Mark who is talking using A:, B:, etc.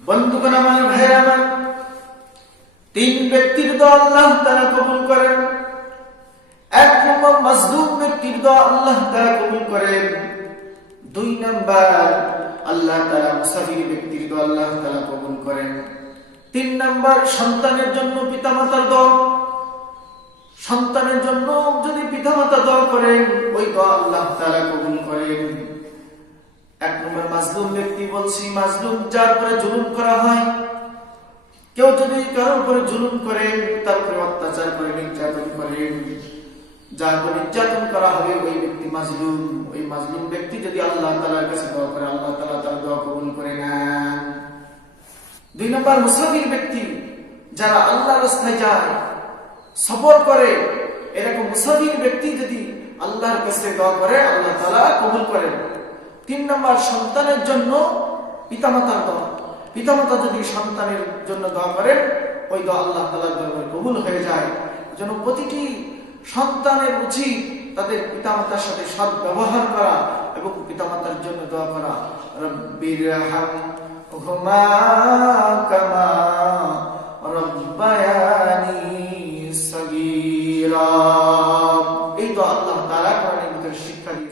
A: বন্ধুগণ আমার ভাইয়ের আমার, তিন ব্যক্তির দোয়া আল্লাহ তারা কবুল করেন, এক নম্বর মজলুম ব্যক্তির দোয়া আল্লাহ তারা কবুল করেন, দুই নম্বর আল্লাহ তারা মুসাফির ব্যক্তির দোয়া আল্লাহ তারা কবুল করেন, তিন নম্বর সন্তানের জন্য পিতামাতার দোয়া সন্তানের জন্য যদি পিতামাতা দোয়া করেন এক নম্বর মাজলুম ব্যক্তি বলছি, মাজলুম যার উপরে জুলুম করা হয়। কেউ যদি কারোর উপরে জুলুম করেন তার উপরে অত্যাচার করে, নির্যাতন করেন যার উপর নির্যাতন করা হবে, ওই ব্যক্তি মাজলুম। ওই মাজলুম ব্যক্তি যদি আল্লাহ তালার কাছে দোয়া করে, আল্লাহ তালা তার দোয়া কবুল করে নেন। দুই নম্বর মুসাফির ব্যক্তি যারা আল্লাহ রাস্তায় যায়, সফর করে, এরকম মুসাফির ব্যক্তি যদি আল্লাহর কাছে দোয়া করে, আল্লাহ তালা কবুল করেন। তিন নম্বর, সন্তানের জন্য পিতামাতার দোয়া। পিতামাতা যদি সন্তানের জন্য দোয়া করেন, ওই দোয়া আল্লাহ তালার দরবারে কবুল হয়ে যায়। যেন প্রতিটি সন্তানের উচিত তাদের পিতামাতার সাথে সৎ ব্যবহার করা এবং পিতামাতার জন্য দোয়া করা। কামা এই তো আল্লাহ তারা শিক্ষা